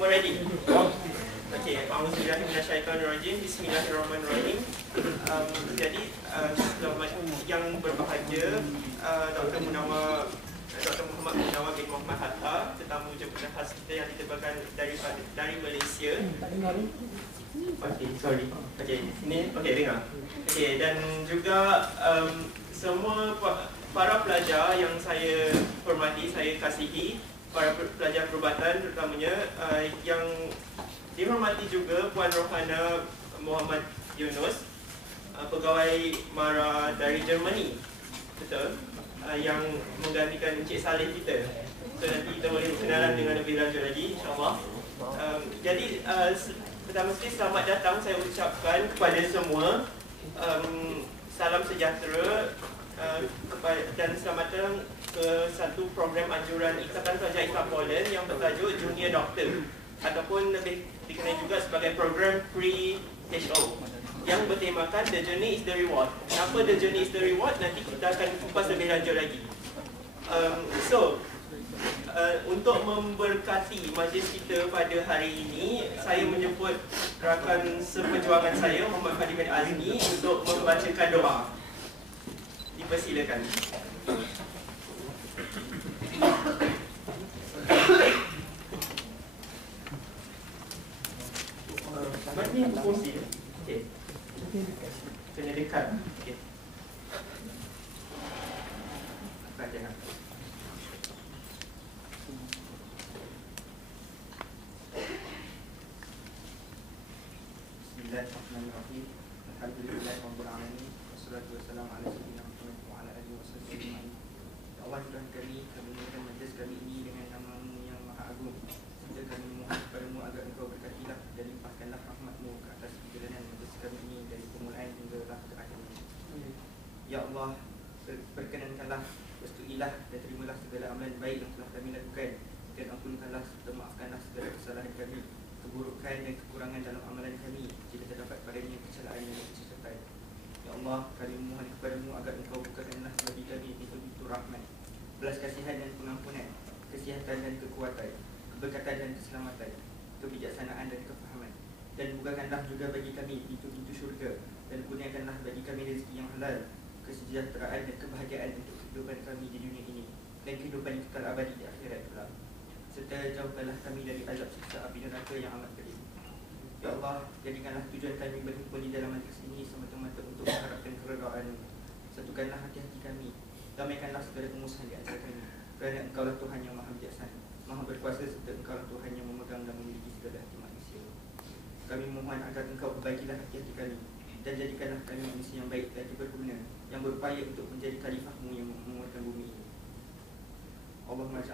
Semua ready? Okey, auzubillahi minasyaitonirrajim. Bismillahirrahmanirrahim. Jadi selamat yang berbahagia Dr. Muhammad Munawar bin Muhammad Hatta, tetamu jemputan khas kita yang diterbangkan dari Malaysia. Okey, sorry. Okey, sini. Okey, dengar. Okey, dan juga semua para pelajar yang saya hormati, saya kasihi, para pelajar perubatan terutamanya, yang dihormati juga Puan Rohana Muhammad Yunus, pegawai MARA dari Germany, betul, yang menggantikan Encik Saleh kita. So nanti kita boleh berkenalan dengan lebih lanjut lagi, insyaAllah. Jadi pertama sekali selamat datang saya ucapkan kepada semua, salam sejahtera dan selamat datang ke satu program anjuran Ikatan Pelajar Islam Poland yang bertajuk Junior Doctor, ataupun lebih dikenal juga sebagai program Pre-HO, yang bertemakan The Journey is the Reward. Kenapa The Journey is the Reward? Nanti kita akan kupas lebih lanjut lagi. Untuk memberkati majlis kita pada hari ini, saya menjemput rakan seperjuangan saya, Muhammad Fadil bin Azmi, untuk membacakan doa. Dipersilakan. Mana ni fungsi dia? Okey. Kena dekat. Okey. Baca. Bismillahirrahmanirrahim. Alhamdulillahirabbil alamin. Wassalatu wassalamu ala sayyidina Muhammad wa ala alihi wasallam ajma'in. Ya Allah, Tuhan kami menggunakan majlis kami ini dengan nama-Mu yang Maha Agung. Serta kami memohon kepada-Mu agar Engkau berkatilah dan limpahkanlah rahmat-Mu ke atas perjalanan majlis kami ini dari permulaan hinggalah ke akhirnya. Ya Allah, berkenankanlah, restuilah dan terimalah segala amalan baik yang telah kami lakukan, dan ampunkanlah serta maafkanlah segala kesalahan kami, keburukan dan kekurangan dalam amalan kami jika terdapat padanya kecelakaan dan kesesakan. Ya Allah, kami memohon kepada-Mu agar Engkau bukakanlah bagi kami pintu-pintu rahmat, belas kasihan dan pengampunan, kesihatan dan kekuatan, keberkatan dan keselamatan, kebijaksanaan dan kefahaman, dan bukakanlah juga bagi kami pintu-pintu syurga, dan kurniakanlah bagi kami rezeki yang halal, kesejahteraan dan kebahagiaan untuk kehidupan kami di dunia ini dan kehidupan yang kekal abadi di akhirat kelak. Serta jauhkanlah kami dari azab siksa api neraka yang amat pedih. Ya Allah, jadikanlah tujuan kami berhimpun di dalam majlis ini semata-mata untuk mengharapkan keredaan-Mu. Satukanlah hati-hati kami, damaikanlah segala permusuhan di antara kami, kerana Engkaulah Tuhan yang Maha Bijaksana, Maha Berkuasa, serta Engkaulah Tuhan yang memegang dan memiliki segala hati manusia. Kami mohon agar Engkau perbaikilah hati-hati kami, dan jadikanlah kami manusia yang baik dan berguna, yang berupaya untuk menjadi khalifah-Mu yang memakmurkan bumi ini. Allahumma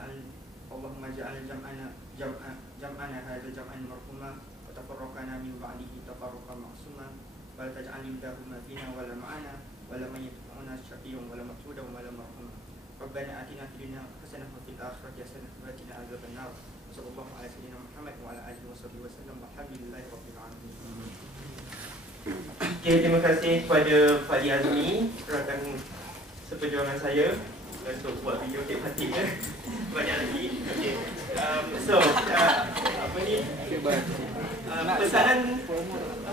ja'al jam'ana hadha jam'an marhuma wa tafarraqana min ba'dihi tafarruqan ma'suma wa la taj'al indahuma fina wa la ma'ana wa la man yatba'una syaqiyyun wa la maqsuda wa la marhuma. Rabbana atina fid dunya hasanah wa fil akhirati hasanah wa qina adzaban nar. Sallallahu alaihi wasallam Muhammad wa ala alihi wasallam. Alhamdulillahi rabbil alamin. Okay, terima kasih kepada Fadil Azmi, rakan seperjuangan saya, untuk buat video tip hati ya. Banyak lagi. Okay. Pesanan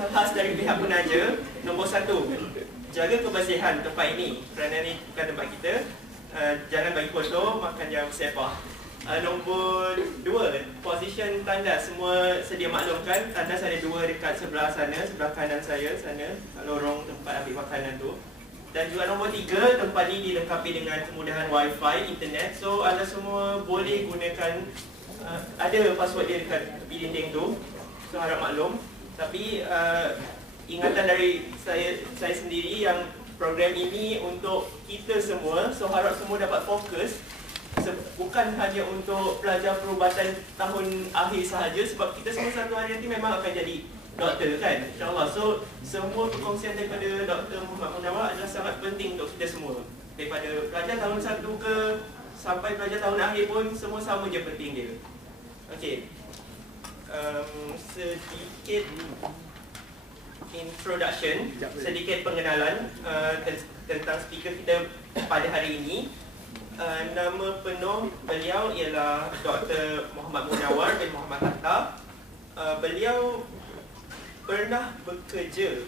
khas dari pihak penaja. Nombor 1, jaga kebersihan tempat ini, kerana ni bukan tempat kita. Jangan bagi foto, makan yang bersepah. Nombor 2, position tandas semua sedia maklumkan. Tandas ada 2 dekat sebelah sana, sebelah kanan saya sana, lorong tempat ambil makanan tu. Dan juga nombor 3, tempat ni dilengkapi dengan kemudahan wifi, internet. So anda semua boleh gunakan, ada password dia dekat tepi dinding tu. So harap maklum. Tapi ingatan dari saya sendiri yang program ini untuk kita semua. So harap semua dapat fokus. Bukan hanya untuk pelajar perubatan tahun akhir sahaja, sebab kita semua satu hari nanti memang akan jadi doktor kan, insyaAllah. So semua perkongsian daripada Dr. Muhammad Munawar adalah sangat penting untuk kita semua. Daripada pelajar tahun 1 ke sampai pelajar tahun akhir pun, semua sama je penting dia. Okey, sedikit introduction, sedikit pengenalan tentang speaker kita pada hari ini. Nama penuh beliau ialah Dr. Muhammad Munawar bin Muhammad Hatta. Beliau pernah bekerja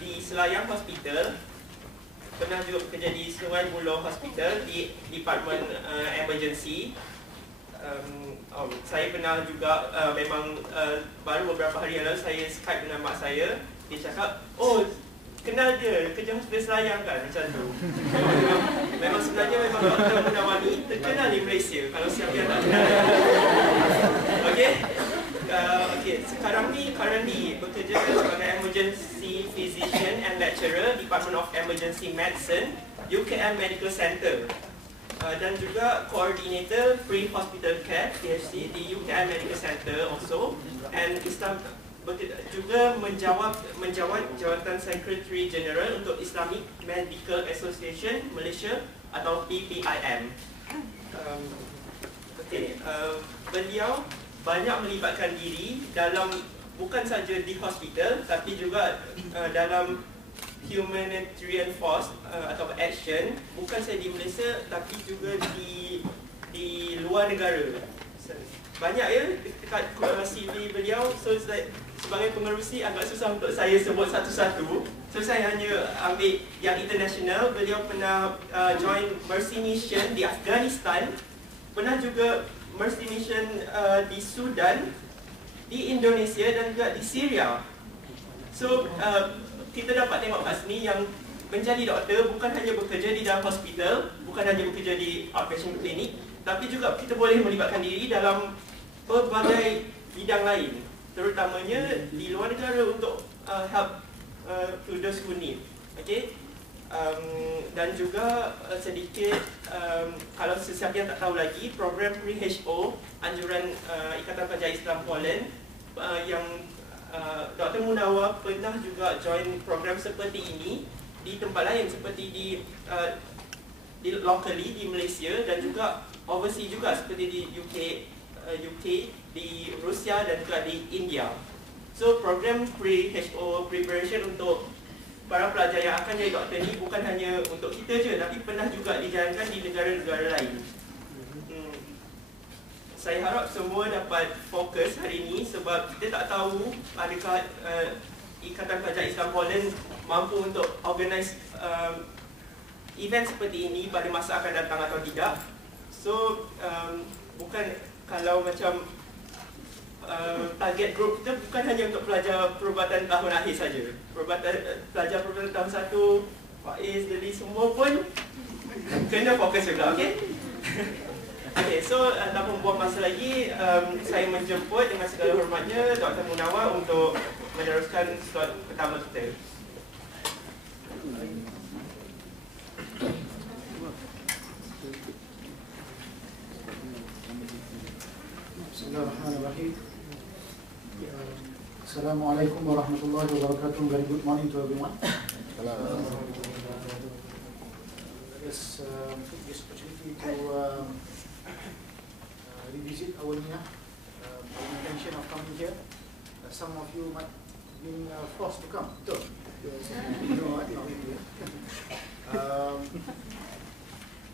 di Selayang Hospital, pernah juga bekerja di Sungai Buloh Hospital di Department Emergency. Saya pernah juga memang baru beberapa hari yang lalu saya Skype dengan mak saya. Dia cakap, oh kenal dia, kerja hospital Selayang kan, macam tu. Memang sebenarnya memang Dr. Munawar ni terkenal di Malaysia, kalau siapa yang tak kenal. Okey, sekarang ni currently bekerja sebagai emergency physician and lecturer Department of Emergency Medicine, UKM Medical Center. Dan juga coordinator pre-hospital care PHC di UKM Medical Center also, and Islam juga menjawat jawatan Secretary General untuk Islamic Medical Association Malaysia atau PPIM. Beliau banyak melibatkan diri dalam bukan saja di hospital tapi juga dalam humanitarian force atau action, bukan saja di Malaysia tapi juga di luar negara. Banyak ya dekat CV beliau, so sebagai pengerusi agak susah untuk saya sebut satu-satu. So saya hanya ambil yang international. Beliau pernah join Mercy Mission di Afghanistan, pernah juga Mercy Mission di Sudan, di Indonesia dan juga di Syria. So kita dapat tengok kat sini yang menjadi doktor bukan hanya bekerja di dalam hospital, bukan hanya bekerja di outpatient clinic, tapi juga kita boleh melibatkan diri dalam pelbagai bidang lain, terutamanya di luar negara untuk help to those who need. Okay? Dan juga sedikit kalau sesiapa yang tak tahu lagi, program PRIHO, anjuran Ikatan Pelajar Islam Poland, yang Dr. Munawar pernah juga join program seperti ini di tempat lain seperti di locally di Malaysia dan juga overseas juga seperti di UK, di Rusia dan juga di India. So program PRIHO preparation untuk para pelajar yang akan jadi doktor ni bukan hanya untuk kita je, tapi pernah juga dijalankan di negara-negara lain. Saya harap semua dapat fokus hari ini sebab kita tak tahu adakah Ikatan Pelajar Islam Poland mampu untuk organize event seperti ini pada masa akan datang atau tidak. So bukan kalau macam target group kita bukan hanya untuk pelajar perubatan tahun akhir saja. Pelajar perubatan tahun 1, Faiz, Deli, semua pun kena fokus juga, okey? Okey, so tanpa membuang masa lagi, saya menjemput dengan segala hormatnya Dr. Munawar untuk meneruskan slot pertama kita. Bismillahirrahmanirrahim. Assalamualaikum warahmatullahi wabarakatuh. Very good morning to everyone. Let's take this opportunity to revisit our niyyah, our intention of coming here. Some of you might be forced to come. Betul? No, not really.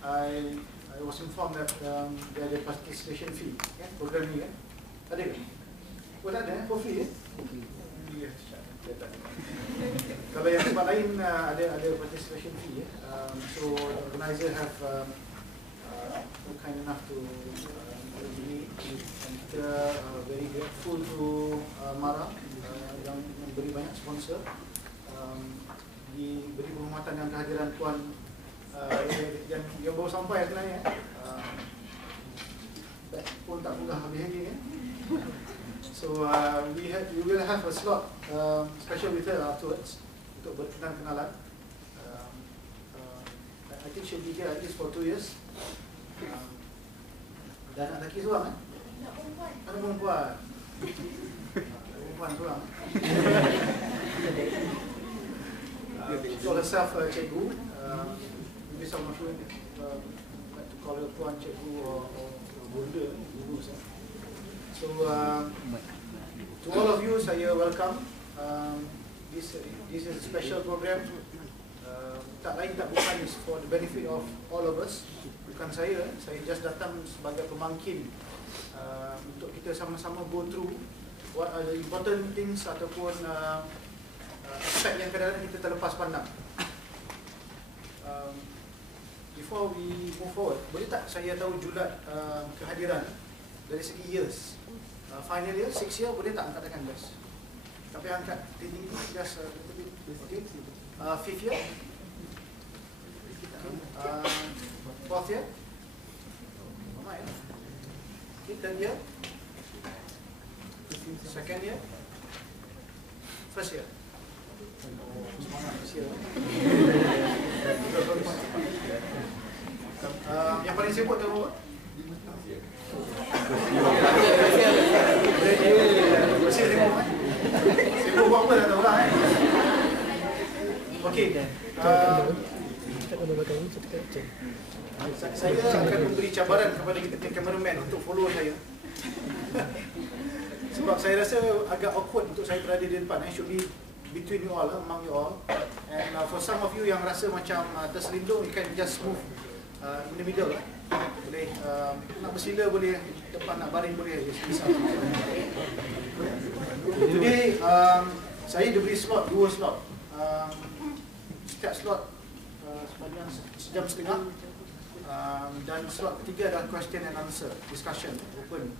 I was informed that there ada participation fee, kan? Program ni kan? Ada ke? Oh tak ada, for free ya? Ya, tak ada. Kalau yang tempat lain ada participation fee ya. So the organizer have kind enough to beli, and kita very grateful to Mara yang memberi banyak sponsor, diberi penghormatan dan kehadiran Tuan yang baru sampai sebenarnya, pun tak mudah habis lagi kan. So we will have a slot special with her afterwards untuk berkenalan. I think she'll be here at least for 2 years. Dan anak lelaki seorang kan? Ada perempuan. Perempuan seorang. She call herself Cikgu. Maybe some of you like to call her Puan, Cikgu, or Bunda, Ibu. So to all of you, saya welcome. This is a special program. Tak lain tak bukan, is for the benefit of all of us. bukan saya just datang sebagai pemangkin untuk kita sama-sama go through what are the important things ataupun aspek yang kadang-kadang kita terlepas pandang. Before we move forward, boleh tak saya tahu julat kehadiran dari segi years? Final year, 6 year, boleh tak angkat tangan guys? Tapi angkat tinggi, just a little bit. Okay. 5th year, 4th year, okay, 3rd year, 2nd year, 1st year. Semangat first year. Yang paling sibuk tu apa? Sibuk buat apa dah tahu lah. Okey. Saya akan memberi cabaran kepada kita punya cameraman untuk follow saya. Sebab saya rasa agak awkward untuk saya berada di depan. Should be between you all, among you all. And for some of you yang rasa macam terselindung, you can just move in the middle. Boleh nak bersila boleh, depan nak baring boleh. Today saya diberi slot, 2 slot. Setiap slot sepanjang sejam setengah. Dan slot ketiga adalah question and answer, discussion, open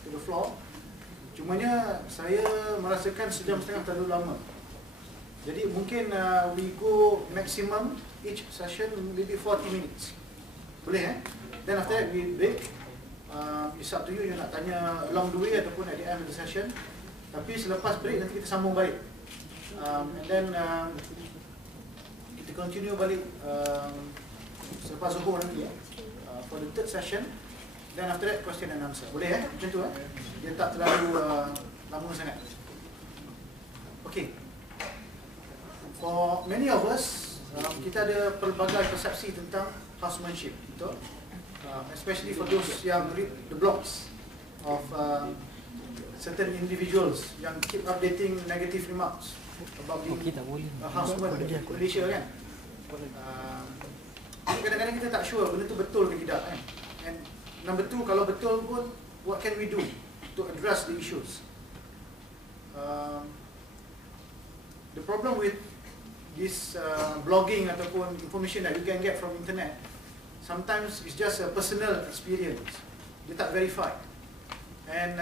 to the floor. Cumanya saya merasakan sejam setengah terlalu lama. Jadi mungkin we go maximum each session maybe 40 minutes. Boleh Then after that we break. It's up to you, you nak tanya along the way ataupun at the end of the session. Tapi selepas break nanti kita sambung balik. And then kita continue balik selepas zuhur nanti for the third session. Then after that question and answer. Boleh macam tu Dia tak terlalu lama sangat. Okay. For many of us, kita ada pelbagai persepsi tentang housemanship, betul? Especially for those yang read the blogs of certain individuals yang keep updating negative remarks about being a houseman in Malaysia kan. Kadang-kadang kita tak sure benda tu betul ke tidak And number 2, kalau betul pun, what can we do to address the issues? The problem with this blogging ataupun information that you can get from internet, sometimes it's just a personal experience. Dia tak verified. And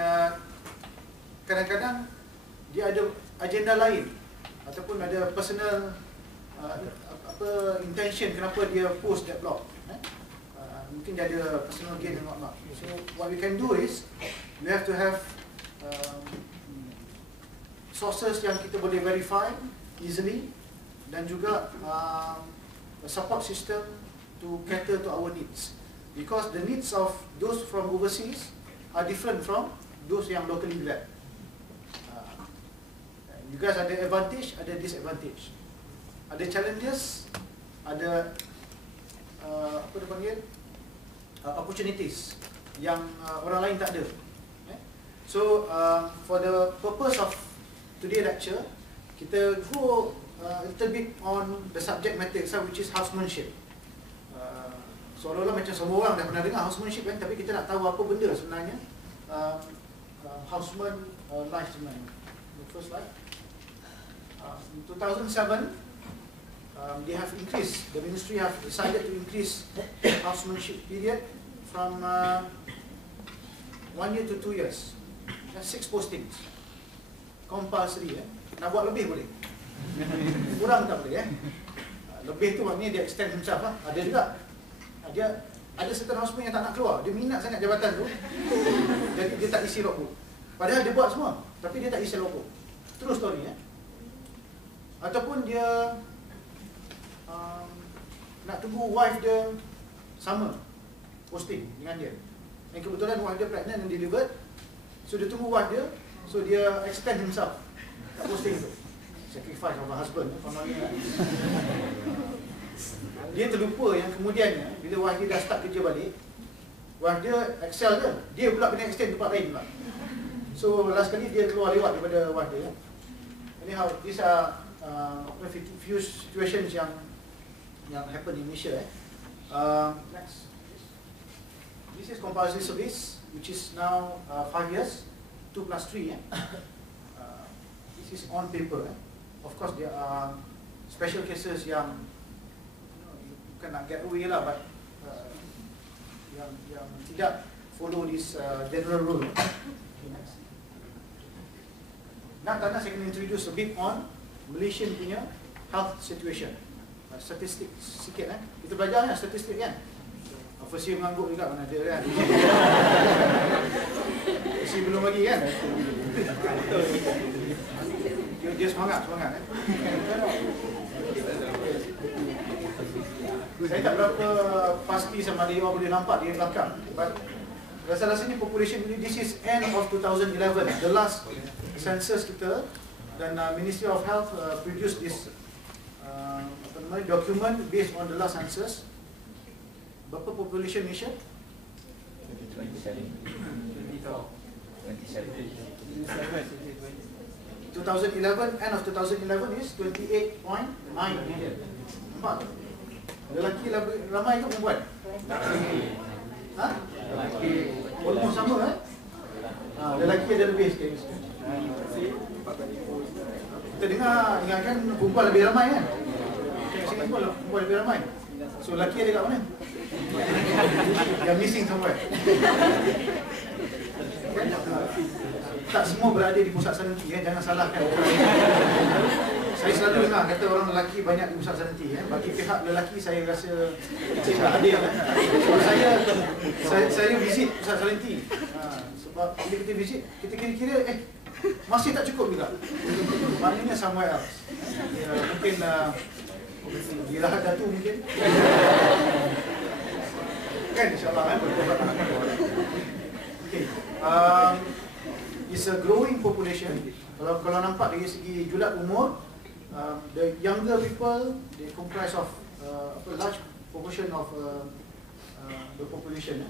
kadang-kadang dia ada agenda lain ataupun ada personal intention kenapa dia post that blog. Mungkin dia ada personal gain and whatnot. So what we can do is we have to have sources yang kita boleh verify easily dan juga a support system to cater to our needs, because the needs of those from overseas are different from those yang locally led. You guys ada advantage, ada disadvantage, ada challenges, ada apa dia panggil, opportunities yang orang lain tak ada. So for the purpose of today's lecture, kita go a little bit on the subject matter itself, which is housemanship. Seolah-olah macam semua orang dah pernah dengar housemanship kan, tapi kita nak tahu apa benda sebenarnya houseman life sebenarnya. The first slide. In 2007, they have increased, the ministry have decided to increase housemanship period from 1 year to 2 years. That's 6 postings. Compulsory Nak buat lebih boleh. Kurang tak boleh Lebih tu maknanya dia extend himself lah. Ada juga. Dia ada certain houseman yang tak nak keluar. Dia minat sangat jabatan tu. Jadi dia tak isi logbook. Padahal dia buat semua, tapi dia tak isi logbook. True story Ataupun dia nak tunggu wife dia sama posting dengan dia. Dan kebetulan wife dia pregnant and delivered. So dia tunggu wife dia, so dia extend himself kat posting tu. Sacrifice of a husband kononnya. Dia terlupa yang kemudiannya bila wife dia dah start kerja balik, wife dia excel je, dia pula kena extend tempat lain pula. So last kali dia keluar lewat daripada wife dia. Anyhow, these are few situations yang happen in Malaysia. Next. This is compulsory service, which is now 5 years, 2 plus 3. This is on paper. Of course, there are special cases yang you cannot get away lah, but yang tidak follow this general rule. Nak tak nak saya kena introduce a bit on Malaysian punya health situation. Statistik sikit kita belajar kan statistik kan. First year mengangguk juga mana ada kan. First year belum lagi kan. Dia semangat Saya tak berapa pasti sama dia boleh nampak di belakang. But rasa-rasanya population ini, this is end of 2011, the last census kita, dan Ministry of Health produced this document based on the last census. Berapa population Malaysia? 2011, end of 2011 is 28.9 million. Nampak tak? Lelaki ramai ke perempuan? Ha? Almost sama lelaki ada lebih sikit. Kita dengar, ingatkan perempuan lebih ramai kan? Sini pun perempuan lebih ramai. So lelaki ada kat mana? Yang missing somewhere. Tak semua berada di pusat sanitasi jangan salahkan. Saya selalu dengar kata orang lelaki banyak di pusat sanitasi Bagi pihak lelaki saya rasa tak adil saya visit pusat sanitasi sebab bila kita visit kita kira-kira masih tak cukup juga. Maknanya somewhere else. Mungkin dirahat datu mungkin. Kan insyaAllah okay. It's a growing population. Kalau nampak dari segi julat umur, the younger people they comprise of a large proportion of the population.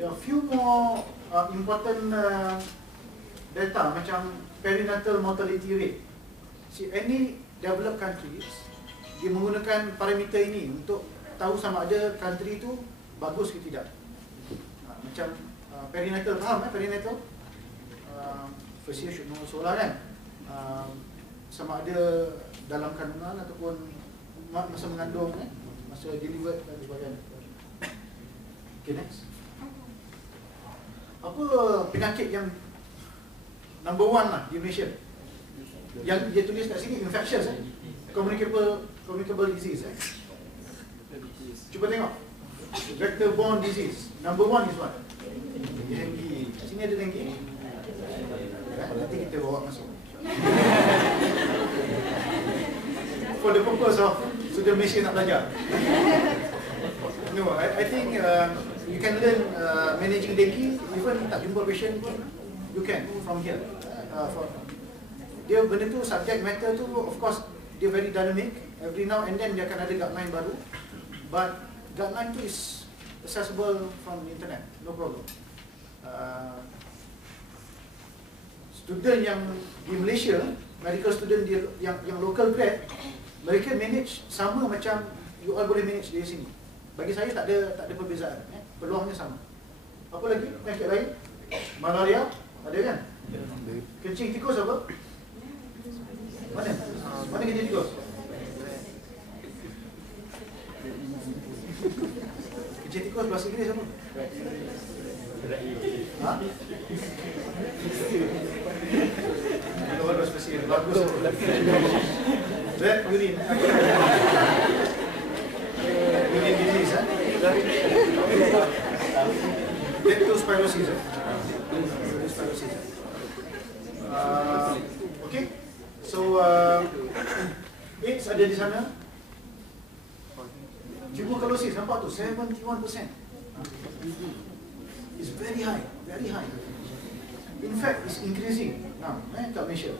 There are few more important data macam perinatal mortality rate. See, any developed countries dia menggunakan parameter ini untuk tahu sama ada country itu bagus ke tidak. Macam perinatal, faham perinatal? First year should know solar kan? Sama ada dalam kandungan ataupun masa mengandung masa delivered dan sebagainya. Okay, next. Apa penyakit yang number 1 lah di Malaysia? Yang dia tulis kat sini infectious communicable disease Cuba tengok. Vector-borne disease. Number 1 is what? Dengue. Sini ada dengue. Nanti kita bawa masuk. For the purpose of sudah Malaysia nak belajar. No, I think you can learn managing dengue. Even tak jumpa patient pun, you can from here. Dia benda tu subject matter tu, of course dia very dynamic. Every now and then dia akan ada guideline baru. But guideline tu is accessible from the internet, no problem. Student yang di Malaysia, medical student yang local grad, mereka manage sama macam you all boleh manage dari sini. Bagi saya tak ada perbezaan, peluangnya sama. Apa lagi penyakit lain? Malaria ada kan? Kencing tikus apa? Mana kencing tikus? Kencing tikus bahasa Inggeris apa? Ha? Bagus spesial, bagus. Red urine. Urine disease, Leptospirosis. Okay. So AIDS ada di sana. Tuberculosis nampak tu 71%. It's very high, very high. In fact, it's increasing now kat Malaysia.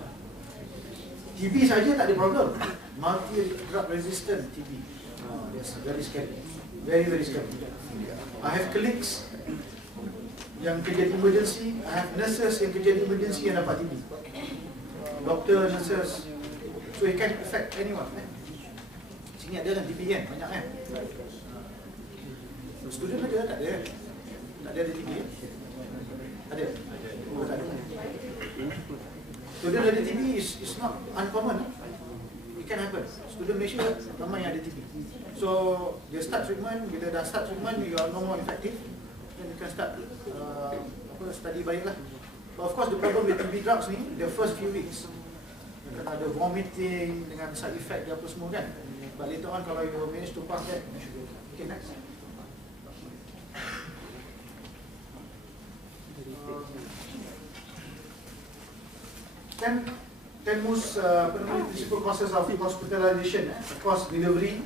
TB saja tak ada problem. Multi-drug resistant TB. That's very scary. Very, very scary. I have colleagues yang kerja di emergency. I have nurses yang kerja di emergency yang dapat TB. Doktor, nurses. So it can affect anyone. Sini ada kan TB kan? Banyak kan? Student ada tak ada? Tak ada TB? Ada? Oh, tak ada. Student ada TB is not uncommon. It can happen. Student Malaysia ramai yang ada TB. So dia start treatment, bila dah start treatment you are no more effective, then you can start study baik lah. But of course the problem with TB drugs ni, the first few weeks akan ada vomiting dengan side effect dia apa semua kan. But later on kalau you manage to pass that, you should go. Okay, next. Ten most principal causes of hospitalization, cost delivery,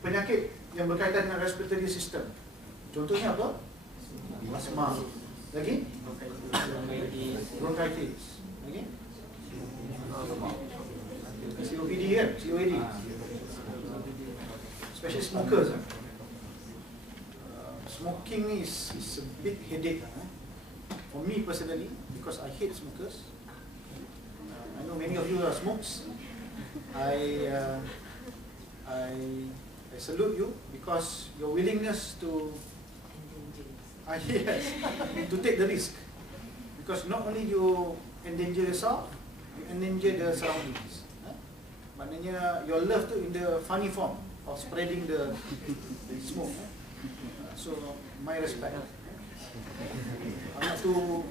penyakit yang berkaitan dengan respiratory system. Contohnya apa? Asma. Lagi? Bronchitis. Lagi? COPD kan? COPD. Especially smokers. Smoking is a big headache. For me personally, because I hate smokers. I know many of you are smokes. I salute you because your willingness to yes, to take the risk. Because not only you endanger yourself, you endanger the surroundings. Maknanya your love to in the funny form of spreading the smoke. So my respect. I'm not too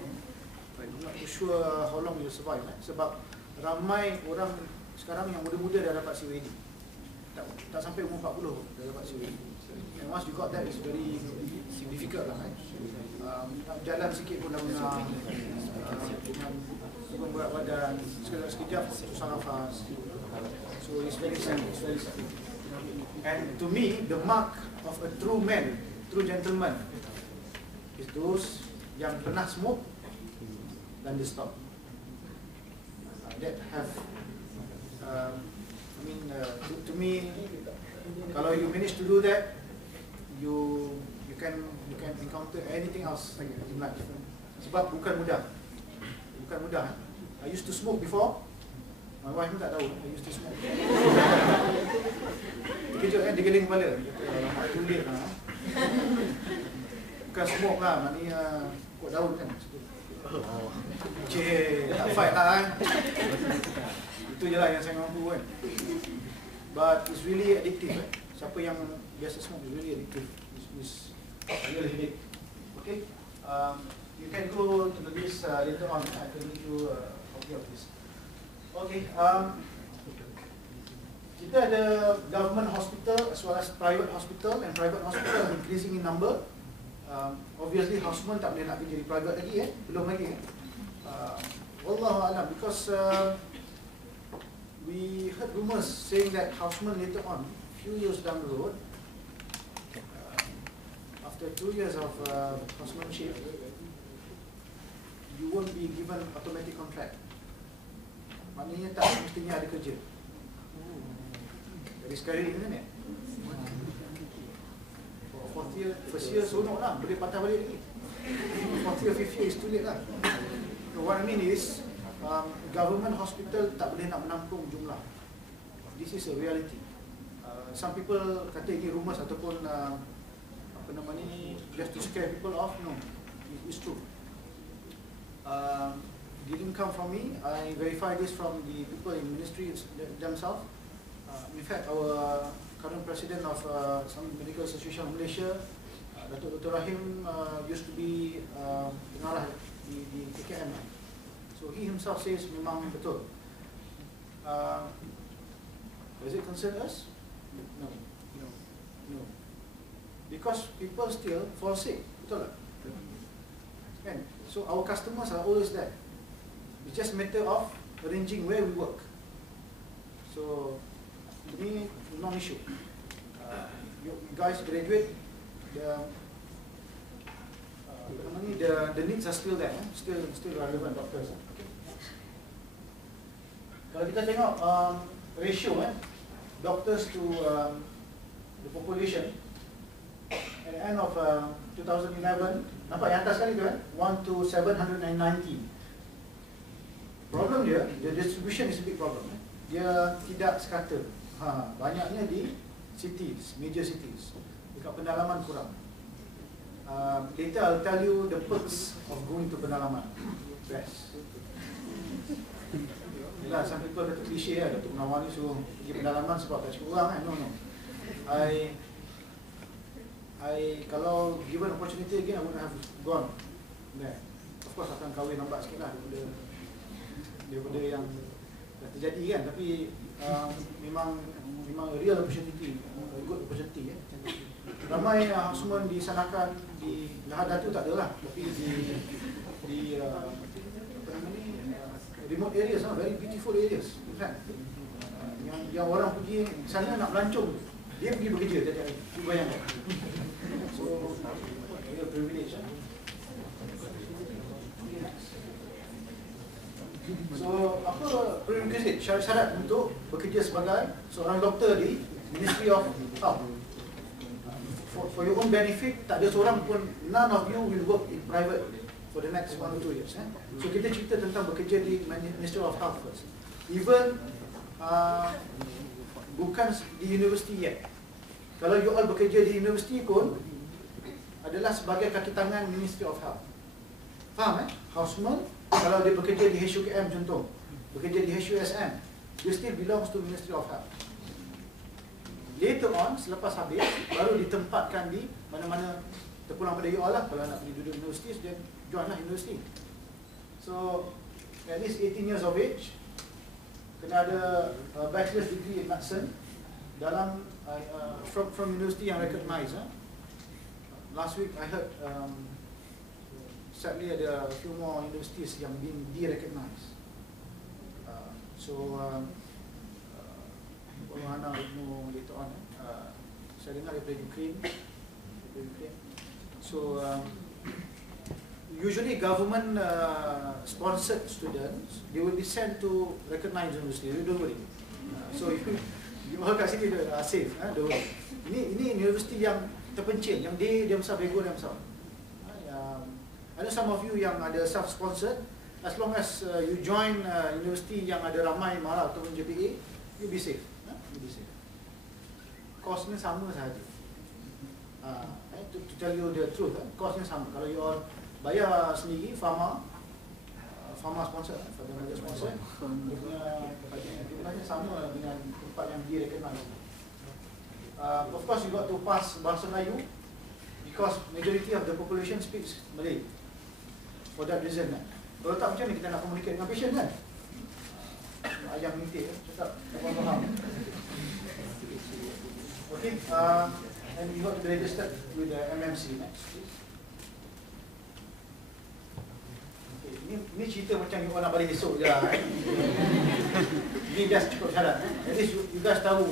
sure how long you survive. Sebab ramai orang sekarang yang muda-muda dah dapat COPD. Tak sampai umur 40 dah dapat COPD. And once you got that, it's very difficult lah. Jalan sikit pun dah menang, dengan berat badan, sekejap susah nafas. So it's very sad. And to me, the mark of a true man, true gentleman, is those yang pernah smoke dan dia stop. That have, to me, kalau you manage to do that, you can encounter anything else in life. Sebab bukan mudah. I used to smoke before. My wife pun tak tahu I used to smoke. Terkejut kan, dia geling kepala. Tulis lah. Bukan smoke lah, maknanya kot daun kan. Cik, tak fight lah. Itu je lah yang saya mampu kan. But it's really addictive. Siapa yang biasa smoke is really addictive. It's really headache. Okay, you can go to the list later on. I can give you a copy of this. Okay, kita ada government hospital as well as private hospital, and private hospital increasing in number. Obviously houseman tak boleh nak kerja di private lagi belum lagi. Wallahu a'lam, because we heard rumours saying that houseman later on, few years down the road, after 2 years of housemanship, you won't be given automatic contract. Maknanya tak mestinya ada kerja. Jadi sekarang ini kan ya? First year seronok lah, boleh patah balik lagi. 4th year, 5th year is too late lah. So what I mean is, government hospital tak boleh nak menampung jumlah. This is a reality. Some people kata ini rumours ataupun apa nama ni, just to scare people off. No, it's true. Didn't come from me. I verify this from the people in ministry themselves. In fact, our current president of some medical association of Malaysia, Datuk Dr. Rahim, used to be pengarah di KKM. So he himself says memang betul. Does it concern us? No. Because people still fall sick. Betul tak? And so our customers are always there. It's just a matter of arranging where we work. So to me, non-issue. You guys graduate, the needs are still there, still relevant doctors. Okay. Kalau kita tengok ratio doctors to the population at the end of 2011, nampak yang atas kali tu 1 to 790. Problem dia, the distribution is a big problem. Dia tidak sekata. Banyaknya di cities, major cities. Dekat pendalaman kurang. Later I'll tell you the perks of going to pendalaman. Best. Yelah, some people kata klise lah, Datuk Munawar ni suruh pergi pendalaman sebab tak cukup orang kan. No. Kalau given opportunity again, I wouldn't have gone there. Of course akan kahwin lambat sikit lah daripada yang dah terjadi kan. Tapi memang real opportunity, good opportunity. Ramai houseman disanakan di Lahad Datu tak adalah, tapi di apa nama ni, remote areas, very beautiful areas, kan? Yang orang pergi sana nak melancong, dia pergi bekerja tiap-tiap hari. Bayangkan. So, real privilege. So, apa prerequisite, syarat-syarat untuk bekerja sebagai seorang doktor di Ministry of Health? For your own benefit, tak ada seorang pun, none of you will work in private for the next 1 or 2 years. So kita cerita tentang bekerja di Ministry of Health first. Even bukan di universiti yet. Kalau you all bekerja di universiti pun adalah sebagai kaki tangan Ministry of Health. Faham Houseman, kalau dia bekerja di HUKM contoh, bekerja di HUSM, dia still belongs to Ministry of Health. Later on, selepas habis, baru ditempatkan di mana-mana terpulang pada you all lah. Kalau nak pergi duduk universiti, then join lah universiti. So, at least 18 years of age, kena ada bachelor's degree in medicine dalam from university yang recognized. Last week I heard sadly ada a few more universities yang been de-recognized. Hana Ibnu later on, saya dengar daripada Ukraine. So usually government sponsored students, they will be sent to recognized university. Don't worry. So you all kat sini safe, don't worry. Ini universiti yang terpencil, yang dia besar, bego dia besar. Ada some of you yang ada self-sponsored. As long as you join universiti yang ada ramai mahal ataupun JPA, you be safe. Kosnya sama sahaja. To tell you the truth, kosnya sama. Kalau you all bayar sendiri, pharma sponsor, Federal sponsor, dia punya sama dengan tempat yang dia recognize. Of course, you got to pass Bahasa Melayu because majority of the population speaks Malay. For that reason, kalau tak macam ni kita nak communicate dengan patient kan? Ayam mintik, cakap faham. Okay, and you got to be registered with the MMC next. Okay, ini cerita macam you nak balik esok je lah. Ini just cukup syarat. At least you guys tahu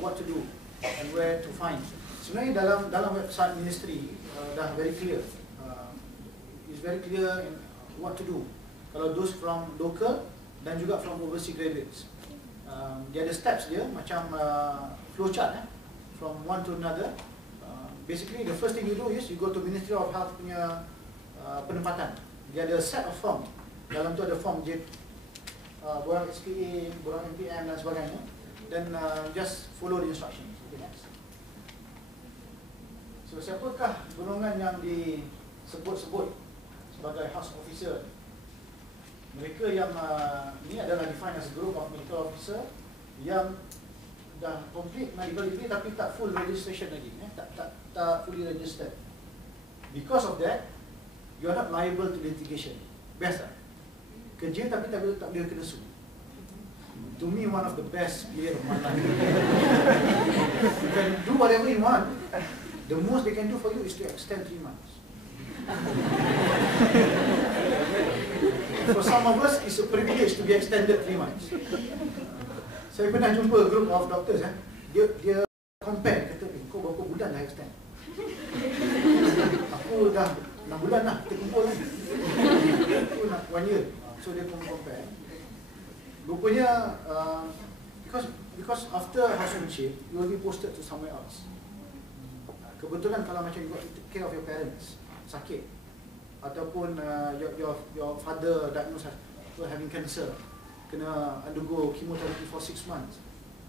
what to do and where to find. Sebenarnya dalam website ministry dah very clear. It's very clear in what to do. Kalau those from local dan juga from overseas graduates. Dia ada steps dia macam flowchart from one to another. Basically the first thing you do is you go to Ministry of Health punya penempatan. Dia ada set of form. Dalam tu ada form borang SPA, borang MPM dan sebagainya. Then just follow the instructions. Okay, next. So siapakah golongan yang disebut-sebut sebagai house officer? Mereka yang ini adalah defined as a group of medical officer yang dah complete medical degree tapi tak full registration lagi, tak fully registered. Because of that, you are not liable to litigation. Best tak? Kerja tapi tak boleh kena sue. To me, one of the best year of my life. You can do whatever you want. The most they can do for you is to extend 3 months. For some of us, it's a privilege to be extended 3 months. Saya pernah jumpa group of doctors, dia compare, kata, kau berapa bulan dah extend? Aku dah 6 bulan lah, kita kumpul kan. Aku nak 1 year. So dia compare. Rupanya, because after housemanship, you will be posted to somewhere else. Kebetulan kalau macam you got to take care of your parents, sakit, ataupun your father diagnosed having cancer, kena undergo chemotherapy for 6 months,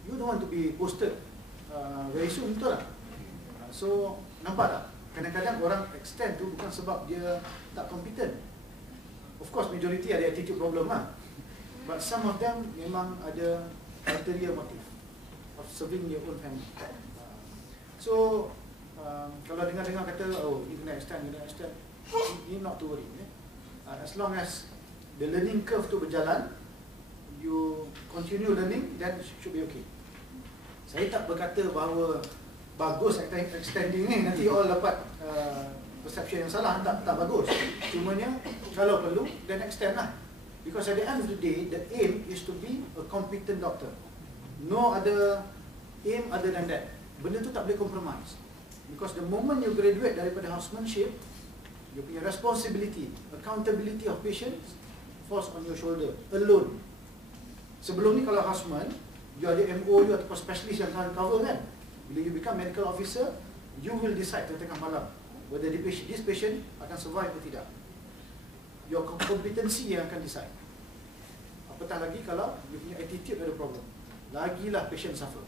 you don't want to be posted very soon, betul tak? So nampak tak? Kadang-kadang orang extend tu bukan sebab dia tak competent. Of course majority ada attitude problem lah, but some of them memang ada ulterior motive of serving your own family. So kalau dengar-dengar kata, oh you kena extend, you not to worry. As long as the learning curve tu berjalan, you continue learning, then should be okay. Saya tak berkata bahawa bagus extending ni, nanti all dapat perception yang salah, tak bagus. Cumanya kalau perlu, then extend lah. Because at the end of the day, the aim is to be a competent doctor. No other aim other than that. Benda tu tak boleh compromise. Because the moment you graduate daripada housemanship, you punya responsibility, accountability of patients falls on your shoulder alone. Sebelum ni kalau houseman, you ada MO, you ataupun specialist yang akan cover kan. Bila you become medical officer, you will decide tengah malam whether this patient akan survive atau tidak. Your competency yang akan decide. Apatah lagi kalau you punya attitude ada problem, lagilah patient suffer.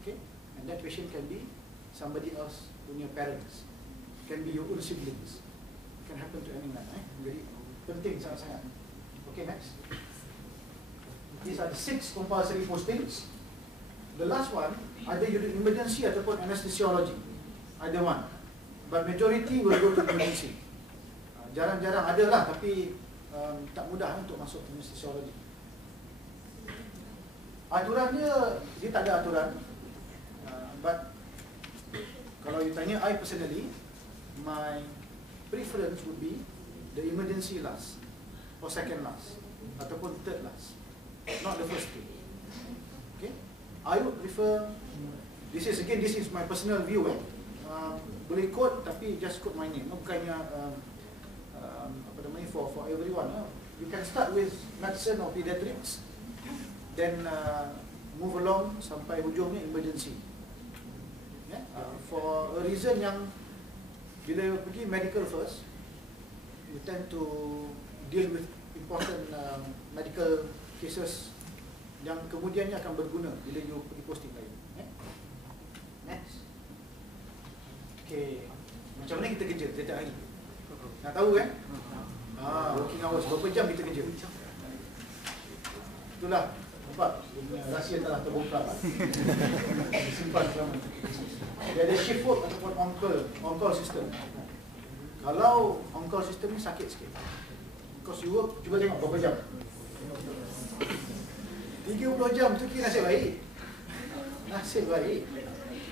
Okay? And that patient can be somebody else punya parents, can be your own siblings, can happen to anyone. Jadi penting sangat-sangat. Okay, next. These are the 6 compulsory postings. The last one, either you do emergency ataupun anesthesiology, either one. But majority will go to emergency. Jarang-jarang ada lah, tapi tak mudah untuk masuk anesthesiology. Aturannya, dia tak ada aturan. But kalau you tanya I personally, my preference would be the emergency last, or second last, ataupun third last, not the first two. Okay, I would prefer. This is my personal view. Boleh quote, tapi just quote my name. Bukannya apa namanya for everyone. You can start with medicine or pediatrics, then move along sampai hujungnya emergency. For a reason yang bila pergi medical first, you tend to deal with important medical cases yang kemudiannya akan berguna bila you pergi posting lain. Next. Okay, macam mana kita kerja setiap hari? Nak tahu kan? Working hours, berapa jam kita kerja? Itulah, nampak? Rahsia telah terbongkar. Disimpan selama. Dia ada shift work ataupun on-call system. Kalau on-call system ni sakit sikit. Because you work, cuba tengok berapa jam. 30 jam tu kira nasib baik. Nasib baik.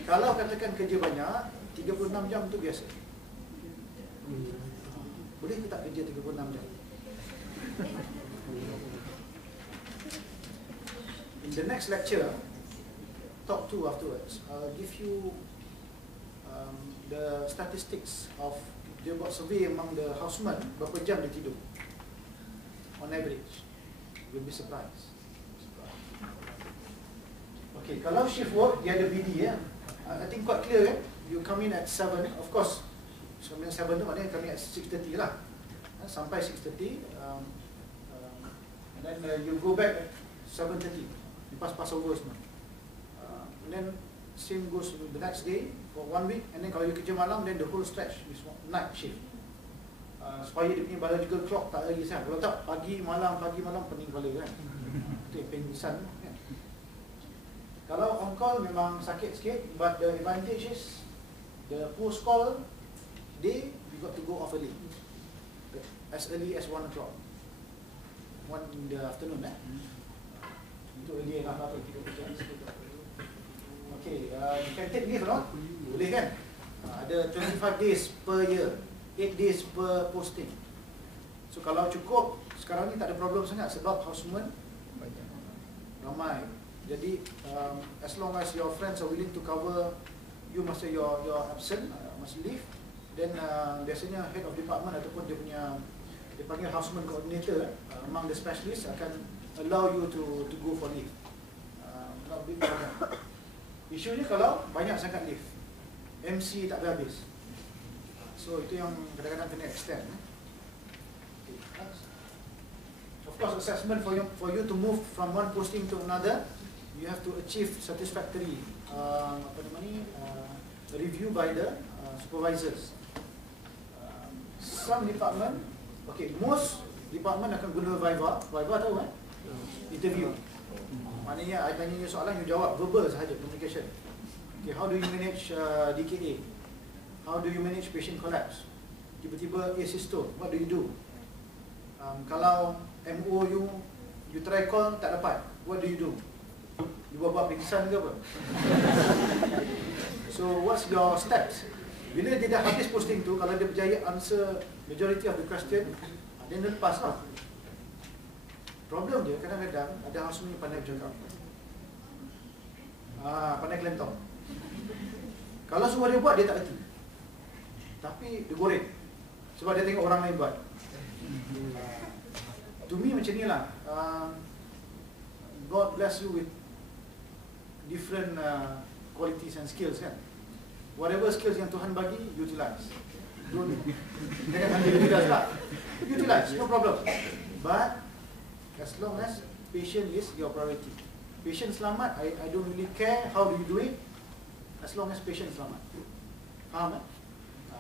Kalau katakan kerja banyak, 36 jam tu biasa. Boleh ke tak kerja 36 jam? In the next lecture, talk 2 afterwards, I'll give you the statistics of, dia buat survey among the housemen, berapa jam dia tidur on average. You'll be surprised. Okay, kalau shift work, dia ada BD ya. I think quite clear kan. You come in at 7, of course. So 7 tu maknanya come in at 6:30 lah. Sampai 6:30, and then you go back at 7:30. Lepas passover semua. And then same goes to the next day for 1 week. And then kalau you kerja malam, then the whole stretch is night shift. Supaya dia punya biological clock tak lagi siap. Kalau tak, pagi malam pening kepala kan. Itu yang pingsan kan. Kalau on call memang sakit sikit, but the advantage is the post call day you got to go off early, as early as 1 o'clock, 1 in the afternoon. Itu early enough lah. Okay, you can take leave or not? Boleh kan? Ada 25 days per year, 8 days per posting. So kalau cukup, sekarang ni tak ada problem sangat sebab houseman ramai. Jadi as long as your friends are willing to cover you masa your absent, masa leave, then biasanya head of department ataupun dia panggil houseman coordinator among the specialists akan allow you to go for leave. Not big problem. Isunya kalau banyak sangat leave, MC tak habis. So itu yang kadang-kadang kena extend. Of course, assessment for you to move from one posting to another, you have to achieve satisfactory review by the supervisors. Some department, okay, most department akan guna Viva. Viva tahu kan? Interview. Maknanya I tanya you soalan, you jawab verbal sahaja, communication. Okay, how do you manage DKA? How do you manage patient collapse? Tiba-tiba asystole, what do you do? Kalau MO you try call tak dapat, what do you do? You buat pingsan ke apa? So what's your steps? Bila dia dah habis posting tu, kalau dia berjaya answer majority of the question, then dia lepas lah. Problem dia kadang-kadang ada houseman yang pandai bercakap, pandai kelentong. Kalau suruh dia buat, dia tak reti. Tapi dia goreng sebab dia tengok orang lain buat. To me macam ni lah. God bless you with different qualities and skills kan. Whatever skills yang Tuhan bagi, utilize. Jangan hanya utilize lah. Utilize, no problem. But as long as patient is your priority. Patient selamat, I don't really care how do you do it, as long as patient selamat. Faham kan?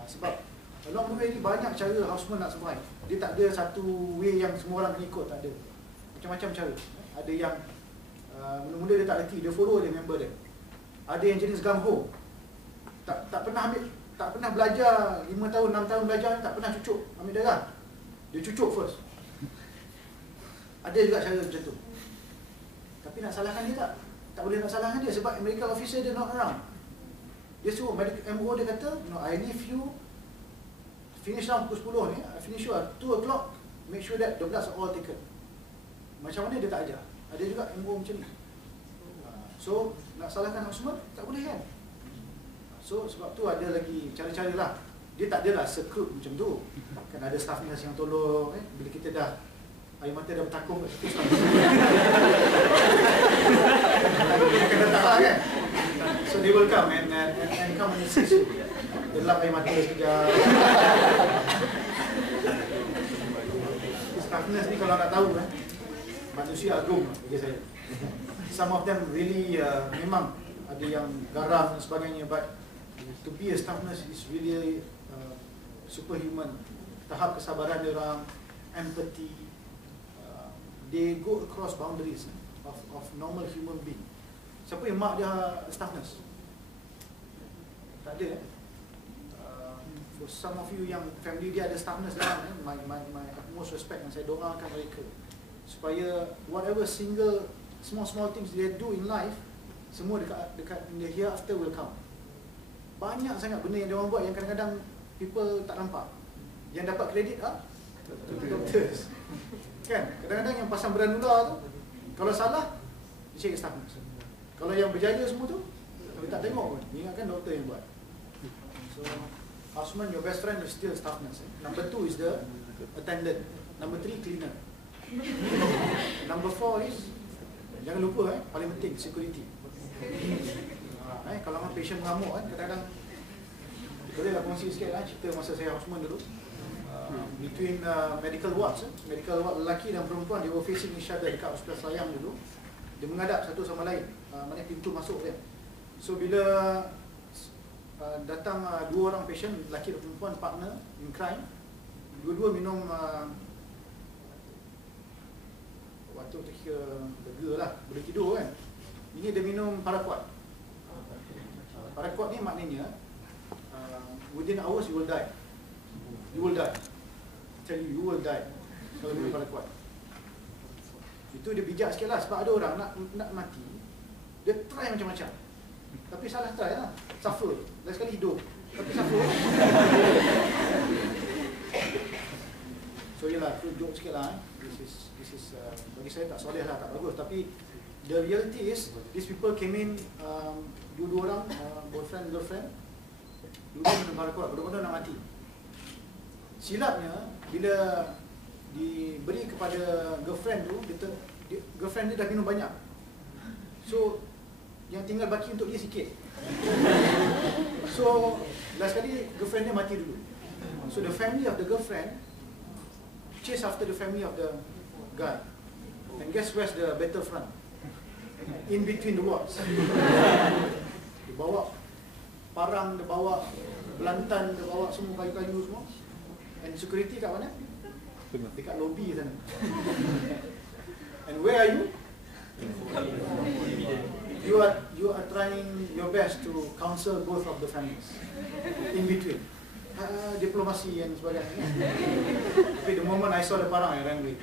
Sebab along the way ni banyak cara houseman nak survive. Dia tak ada satu way yang semua orang kena ikut, tak ada. Macam-macam cara. Ada yang mula-mula dia tak reti, dia follow dia member dia. Ada yang jenis gangho. Tak pernah belajar 5 tahun, 6 tahun belajar, tak pernah cucuk ambil darah. Dia cucuk first. Ada juga cara macam tu. Tapi nak salahkan dia tak? Tak boleh nak salahkan dia sebab medical officer dia not around. Dia suruh, MO dia kata, no, I leave you, finish down pukul 10 ni, I finish you at 2 o'clock, make sure that the bloods are all taken. Macam mana dia tak ajar? Ada juga MO macam ni. So, nak salahkan houseman, tak boleh kan? So, sebab tu ada lagi cara-cara lah. Dia tak adalah sekrup macam tu. Kan ada staff nurse yang tolong, bila kita dah air mata dah bertakung kat situ staff dia akan datang lah kan. So they will come and come and assist you. Dia lap air mata sekejap. Staff nurse ni kalau nak tahu manusia agung bagi saya. Some of them really memang ada yang garang dan sebagainya, but to be a staff nurse is really superhuman. Tahap kesabaran dia orang, empathy, they go across boundaries of normal human being. Siapa yang mak dia staff nurse? Tak ada. For some of you yang family dia ada staff nurse dalam, my utmost respect, dan saya doakan mereka supaya whatever small things they do in life, semua dekat in the hereafter will come. Banyak sangat benda yang dia orang buat yang kadang-kadang people tak nampak. Yang dapat kredit doctors. Kan? Kadang-kadang yang pasang berandula tu, kalau salah, dia cari staff nurse. Kalau yang berjaya semua tu, dia tak tengok pun. Dia ingatkan doktor yang buat. So, houseman, your best friend is still staff nurse. Number 2 is the attendant. Number 3, cleaner. Number 4 is, jangan lupa paling penting, security. Kalau orang patient mengamuk kadang-kadang, bolehlah kongsi sikit cerita masa saya houseman dulu. Between medical wards, medical ward lelaki dan perempuan, they were facing each other dekat hospital Sayang dulu. Dia menghadap satu sama lain, mana pintu masuk dia. So bila datang 2 orang patient, lelaki dan perempuan, partner in crime, dua-dua minum waktu tu kira lega lah, boleh tidur kan. Ini dia minum paraquat. Paraquat ni maknanya within hours you will die. You will die. Tell you will die kalau minum paraquat. Itu dia bijak sikit lah, sebab ada orang nak mati, dia try macam-macam, tapi salah try lah, suffer. Last sekali hidup, tapi suffer. So yelah, tu joke sikit lah. This is bagi saya tak soleh lah, tak bagus. Tapi the reality is, these people came in, dua-dua orang, boyfriend, girlfriend, dua minum paraquat, berdua-dua nak mati. Silapnya, bila diberi kepada girlfriend tu, girlfriend dia dah minum banyak. So, yang tinggal baki untuk dia sikit. So, last kali girlfriend dia mati dulu. So, the family of the girlfriend chase after the family of the guy. And guess where's the battlefront? in between the wards. Dia bawa parang, dia bawa belantan, dia bawa semua kayu-kayu semua. And security kat mana? Dekat lobby sana. And where are you? You are trying your best to counsel both of the families in between. Diplomasi and sebagainya. Tapi the moment I saw the parang, I ran away.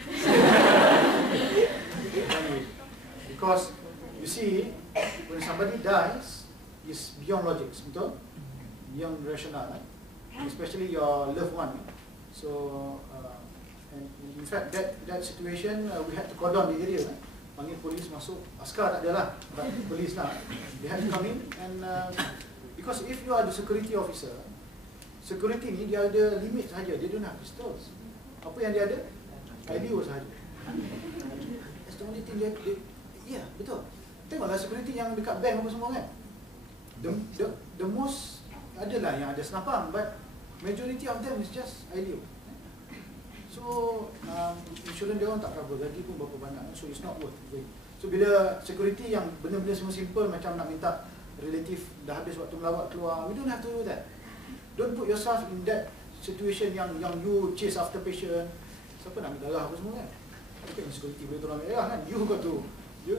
Because you see, when somebody dies, it's beyond logic, betul? Beyond rational, especially your loved one. So, and in fact, that situation, we had to cordon the area. Panggil polis masuk, askar tak ada lah, but polis lah. They had to come in and because if you are the security officer, security ni dia ada limit sahaja, dia don't have pistols. Apa yang dia ada? IDO sahaja. That's the only thing dia yeah, betul. Tengoklah security yang dekat bank apa semua kan. The most adalah yang ada senapang, but majority of them is just IDO. So, insurans dia orang tak cover, gaji pun berapa banyak, so it's not worth it. So, bila security yang benda-benda semua simple, macam nak minta relatif dah habis waktu melawat keluar, we don't have to do that. Don't put yourself in that situation yang you chase after patient. Siapa nak ambil darah apa semua kan? Tapi security boleh tolong ambil darah kan? You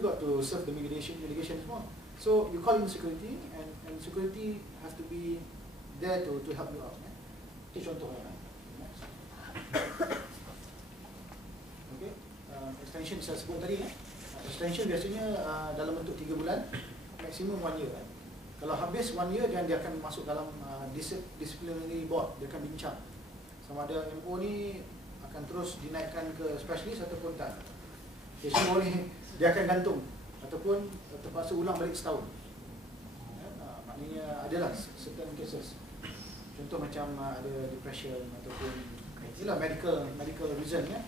got to serve the mitigation semua. So, you call in security and security have to be there to help you out. Itu contohnya. Okay, extension saya sebut tadi extension biasanya dalam bentuk 3 bulan, maksimum 1 year. Kalau habis 1 year, dia akan masuk dalam disciplinary board, dia akan bincang sama ada MO ni akan terus dinaikkan ke specialist ataupun tak. MO ni dia akan gantung ataupun terpaksa ulang balik setahun. Maknanya adalah certain cases, contoh macam ada depression ataupun itulah medical reason ya.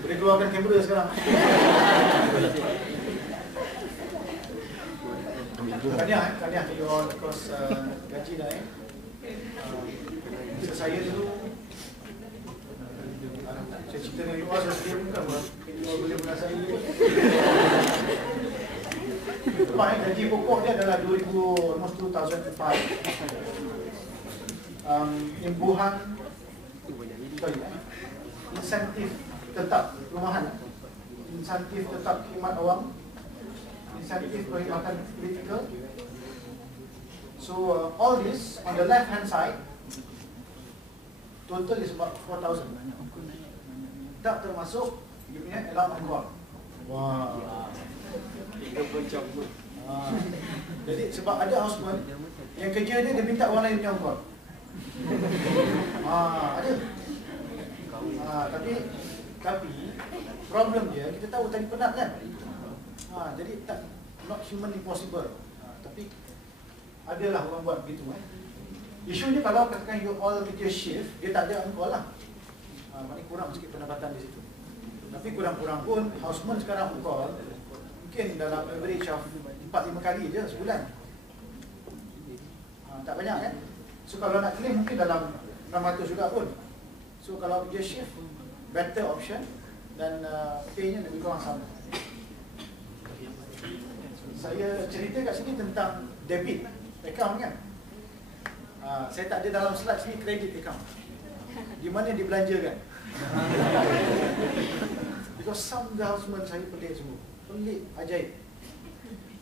Boleh keluarkan kamera sekarang. Tahniah to you all because gaji dah saya dulu saya cerita dengan you all, saya sendiri bukan you all boleh menasai saya. Gaji pokok dia adalah 2005. Imbuhan insentif tetap perumahan, insentif tetap khidmat awam, insentif perkhidmatan kritikal. So all this on the left hand side total is about 4,000. Tak termasuk you punya allowance and call. Wow. Jadi sebab ada houseman yang kerja dia minta orang lain punya call. Ada. Tapi problem dia, kita tahu tadi penat kan. Jadi tak, not humanly possible. Tapi adalah orang buat begitu Isunya kalau katakan you all kerja shift, dia tak ada on call lah. Maknanya kurang sikit pendapatan di situ. Tapi kurang-kurang pun houseman sekarang on call mungkin dalam average of 4-5 kali je sebulan. Tak banyak kan? So kalau nak claim mungkin dalam 600 juga pun. So kalau kerja shift, better option dan pay-nya lebih kurang sama. Saya cerita kat sini tentang debit account kan. Saya tak ada dalam slide sini credit account. Di mana dibelanjakan. Because some houseman saya pelik semua. Pelik, ajaib.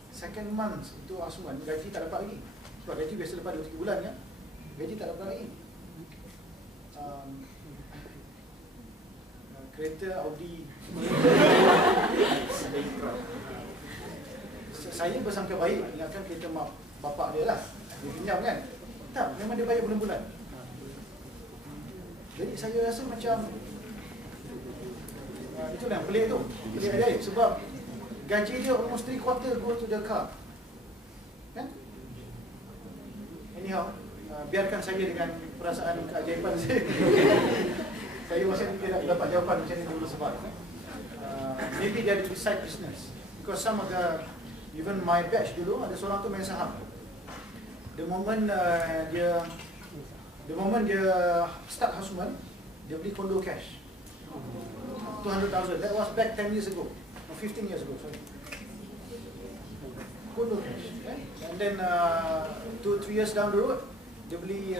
Second month itu houseman, gaji tak dapat lagi. Sebab gaji biasa lepas 2-3 bulan kan. Gaji tak dapat lagi. Kereta Audi. Saya bersangka baik, ingatkan kereta mak bapak dia lah. Dia pinjam kan. Tak, memang dia bayar bulan-bulan. Jadi saya rasa macam itulah yang pelik tu. Pelik ajaib sebab gaji dia almost 3/4 go to the car. Kan? Anyhow, biarkan saya dengan perasaan keajaiban saya. Saya masih tidak dapat jawapan macam ni dulu sebab maybe dia ada side business. Because some of the, even my batch dulu ada seorang tu main saham. The moment dia the moment dia start houseman, dia beli kondo cash. 200,000. That was back 10 years ago. No, 15 years ago, sorry. Kondo cash. Okay? And then 2-3 years down the road, dia beli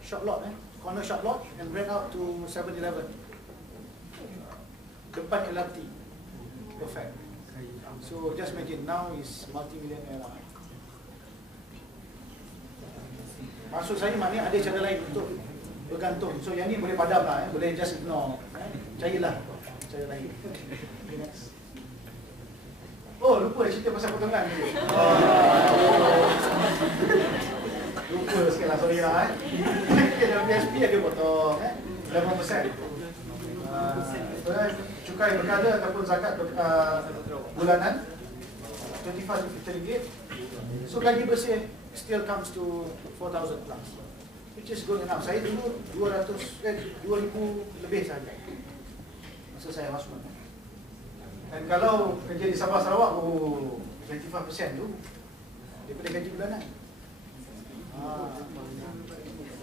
shop lot, corner shop lot, and rent out to 7-Eleven. Depan LRT. Perfect. So just imagine, now is multi-millionaire lah. Maksud saya maknanya ada cara lain untuk bergantung. So yang ni boleh padam lah, boleh just ignore. Carilah cara lain. Oh, lupa cerita pasal potongan ni. Lupa sikit lah, sorry lah. Dalam PSP ada potong 11%. Cukai berkala ataupun zakat bulanan 25 to 50 ringgit. So gaji bersih still comes to 4,000 plus, which is good enough. Saya dulu 2,000 lebih sahaja masa saya houseman. Dan kalau kerja di Sabah Sarawak, 25% tu daripada gaji bulanan.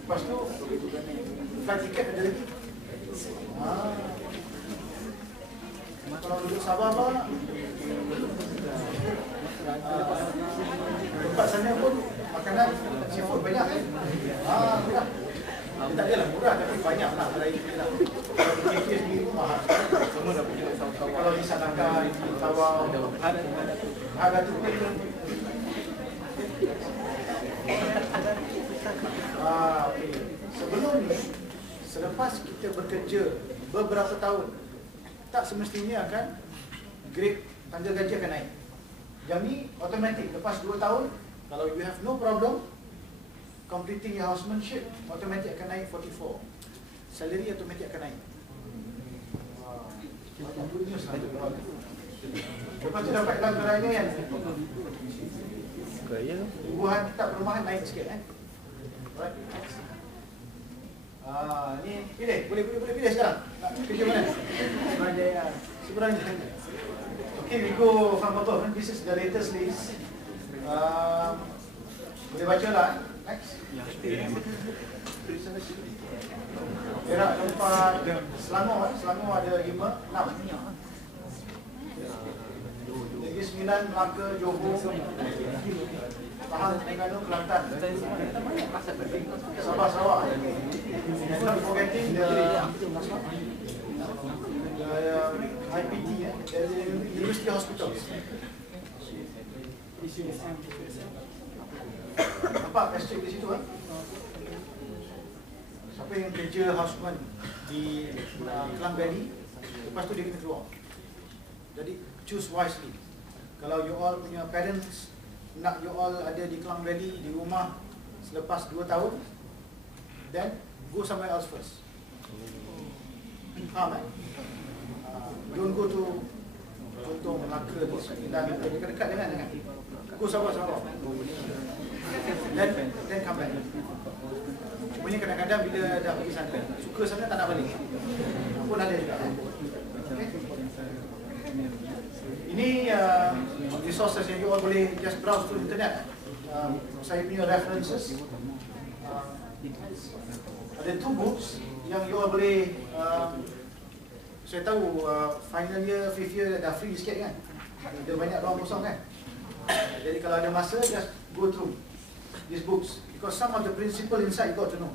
Lepas tu flight tiket ada lagi. Kalau duduk Sabah lah, tempat sana pun makanan seafood banyak kan? Murah. Tak adalah murah, tapi banyak lah variety lah. Kalau di KK sendiri pun mahal. Semua dah punya. Kalau di Sanaka, di Tawau, harga tu pun. Okay. Sebelum ni, selepas kita bekerja beberapa tahun, tak semestinya akan grade tangga gaji akan naik. Yang ni automatic, lepas 2 tahun, kalau you have no problem completing your housemanship, automatic akan naik 44. Salary automatic akan naik. Good news lah. Lepas tu dapat dalam kerajaan kan, ibuhan tetap perumahan naik sikit right. Ni pilih, boleh pilih sekarang. Nak kerja mana? Suruhanjaya. Okay, we go from above. This is the latest list. Boleh baca lah. Next. Perak 4, Selangor ada 5, 6. Negeri Sembilan, Melaka, Johor, Pahang, Terengganu, Kelantan, Sabah Sarawak. Not forgetting the IPT, the University Hospitals. Nampak asterisk di situ Siapa yang kerja houseman di Klang Valley, lepas tu dia kena keluar. Jadi choose wisely. Kalau you all punya parents nak you all ada di Klang Valley di rumah selepas 2 tahun, then go somewhere else first. Faham kan? Don't go to contoh Melaka di Sembilan, dekat-dekat dengan go Sabah Sarawak. Then come back. Cumanya kadang-kadang bila dah pergi sana, suka sana tak nak balik. Pun ada juga. Okay? Ini resources yang you all boleh just browse through internet. Saya punya references. Ada 2 books yang you all boleh, saya tahu final year, 5th year dah free sikit kan. Ada banyak ruang kosong kan. Jadi kalau ada masa, just go through these books, because some of the principle inside you got to know.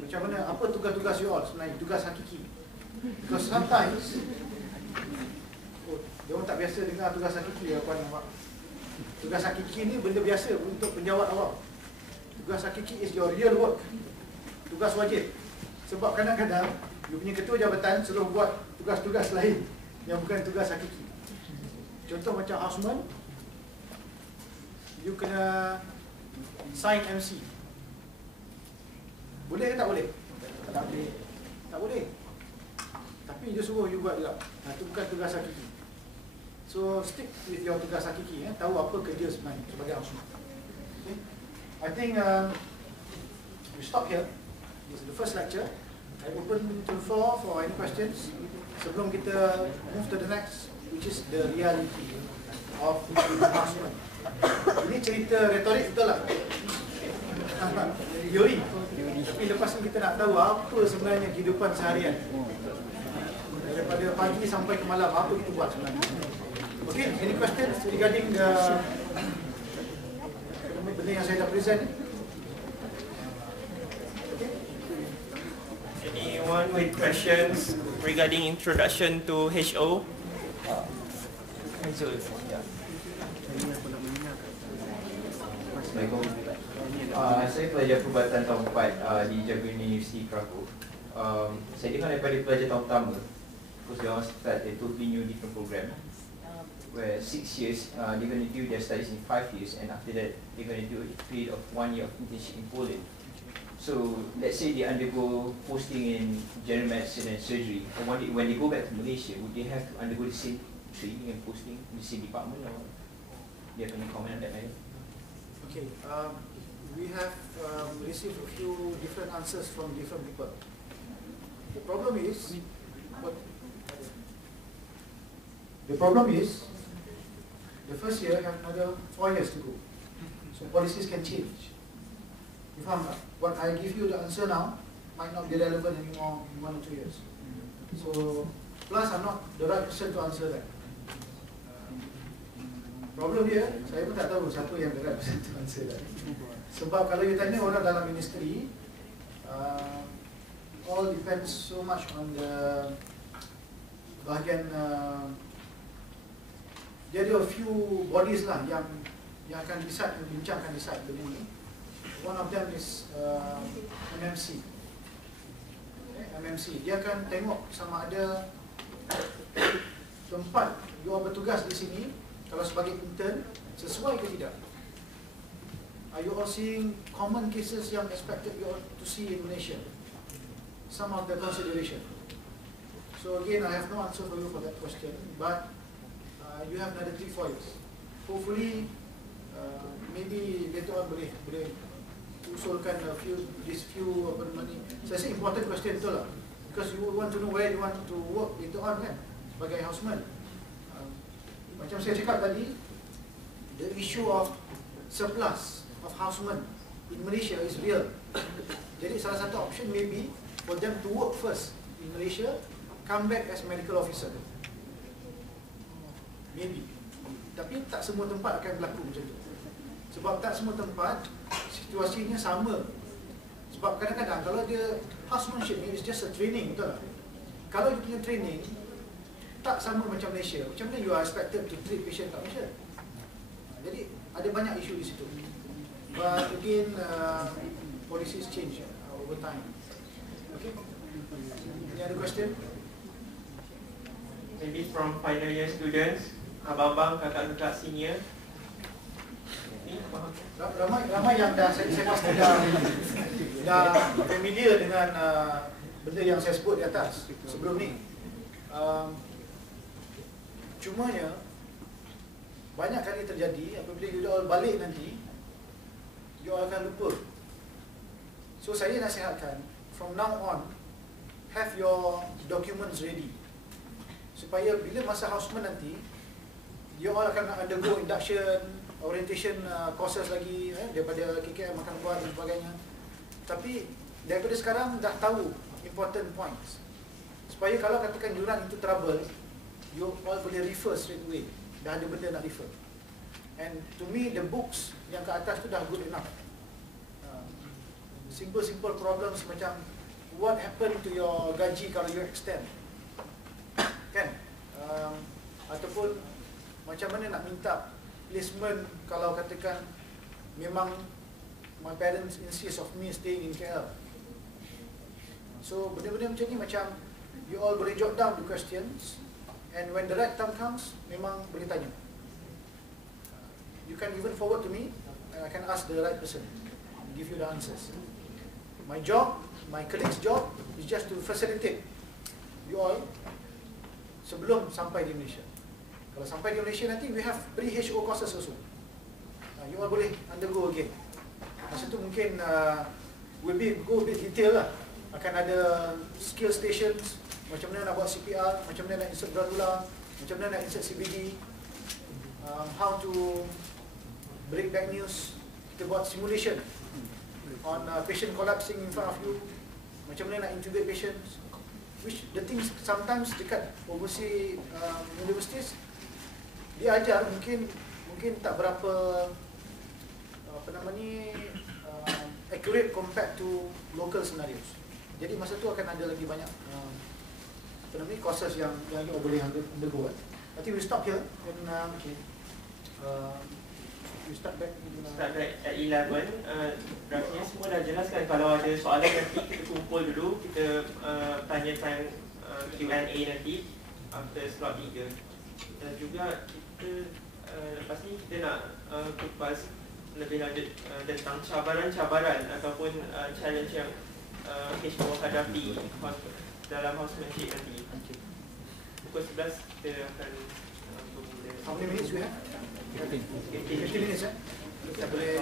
Macam mana, apa tugas-tugas you all sebenarnya, tugas hakiki. Because sometimes dia orang tak biasa dengar tugas hakiki ya, puan nampak. Tugas hakiki ni benda biasa untuk penjawat awam. Tugas hakiki is your real work. Tugas wajib. Sebab kadang-kadang you punya ketua jabatan selalu buat tugas-tugas lain yang bukan tugas hakiki. Contoh macam houseman, you kena sign MC. Boleh ke tak boleh? Tak boleh. Tak boleh. Tapi dia suruh you buat juga. Itu bukan tugas hakiki. So stick with your tugas hakiki. Tahu apa kerja sebenarnya sebagai houseman. Okay. I think we stop here. This is the first lecture. I open to the floor for any questions. Sebelum kita move to the next, which is the reality of houseman. Ini cerita retorik betul lah. teori. Tapi lepas ni kita nak tahu apa sebenarnya kehidupan seharian. Daripada pagi sampai ke malam, apa kita buat sebenarnya. Okay, any questions regarding the benda yang saya dah present ni? Anyone with questions regarding introduction to HO? Assalamualaikum. Saya pelajar perubatan tahun 4 di Jagiellonian University Krakow. Saya dengar daripada pelajar tahun pertama, because they all start a totally new different program, where 6 years they're going to do their studies in 5 years, and after that they're going to do a period of 1 year of internship in Poland. So let's say they undergo posting in general medicine and surgery, and when they go back to Malaysia, would they have to undergo the same training and posting in the same department, or do you have any comment on that matter? Okay, we have received a few different answers from different people. The problem is, the first year have another 4 years to go. So policies can change. You faham tak? What I give you the answer now might not be relevant anymore in 1 or 2 years. So, plus I'm not the right person to answer that. Problem dia, saya pun tak tahu siapa yang the right person to answer that. Sebab kalau you tanya orang dalam ministry, all depends so much on the bahagian dia ada a few bodies lah yang akan decide, bincangkan decide benda ni. One of them is MMC. Okay, MMC, dia akan tengok sama ada tempat you bertugas di sini kalau sebagai intern sesuai ke tidak. Are you all seeing common cases yang expected you all to see in Malaysia? Some of the consideration. So again, I have no answer for you for that question, but you have another 3-4 years. Hopefully, maybe later on boleh usulkan these few apa nama ni. Saya rasa important question betul lah, because you want to know where you want to work later on kan, sebagai houseman. Macam saya cakap tadi, the issue of surplus of housemen in Malaysia is real. Jadi salah satu option maybe for them to work first in Malaysia, come back as medical officer. Maybe. Tapi tak semua tempat akan berlaku macam tu. Sebab tak semua tempat situasinya sama. Sebab kadang-kadang kalau dia housemanship ni is just a training, betul tak? Kalau dia punya training tak sama macam Malaysia, macam mana you are expected to treat patient kat Malaysia? Jadi ada banyak isu di situ. But again, policies change over time. Okay? Any other question? Maybe from final year students, abang-abang, kakak-kakak senior. Ramai yang saya pasti dah familiar dengan benda yang saya sebut di atas sebelum ni. Cumanya banyak kali terjadi apabila you all balik nanti, you all akan lupa. So saya nasihatkan, from now on, have your documents ready, supaya bila masa houseman nanti, you all akan undergo induction, orientation courses lagi, daripada KKM akan buat dan sebagainya. Tapi daripada sekarang dah tahu important points, supaya kalau katakan you run into trouble, you all boleh refer straight away. Dah ada benda nak refer. And to me, the books yang ke atas tu dah good enough. Simple problems macam what happened to your gaji kalau you extend, kan? Ataupun macam mana nak minta placement kalau katakan memang my parents insist of me staying in KL. So benda-benda macam ni macam you all boleh jot down the questions, and when the right time comes, memang boleh tanya. You can even forward to me, and I can ask the right person and give you the answers. My job, my colleague's job is just to facilitate you all sebelum sampai di Malaysia. Kalau sampai di Malaysia nanti, we have pre-HO courses also. You all boleh undergo again. Masa tu mungkin we'll go a bit detail lah. Akan ada skill stations, macam mana nak buat CPR, macam mana nak insert granula, macam mana nak insert CBD, how to break bad news. Kita buat simulation. on patient collapsing in front of you, macam mana nak intubate patients, which the things sometimes dekat overseas universities dia ajar mungkin tak berapa accurate compared to local scenarios. Jadi masa tu akan ada lagi banyak courses yang you boleh undergo. I think we stop here and we start back at 11. Draftnya semua dah jelaskan. Kalau ada soalan nanti kita kumpul dulu, kita tanya time Q&A nanti after slot 3. Dan juga kita lepas ni kita nak kupas lebih lanjut tentang cabaran-cabaran ataupun challenge yang HMO hadapi dalam housemanship nanti. Pukul 11 kita akan bermula. How many minutes we have? 15 minutes, eh? Kita boleh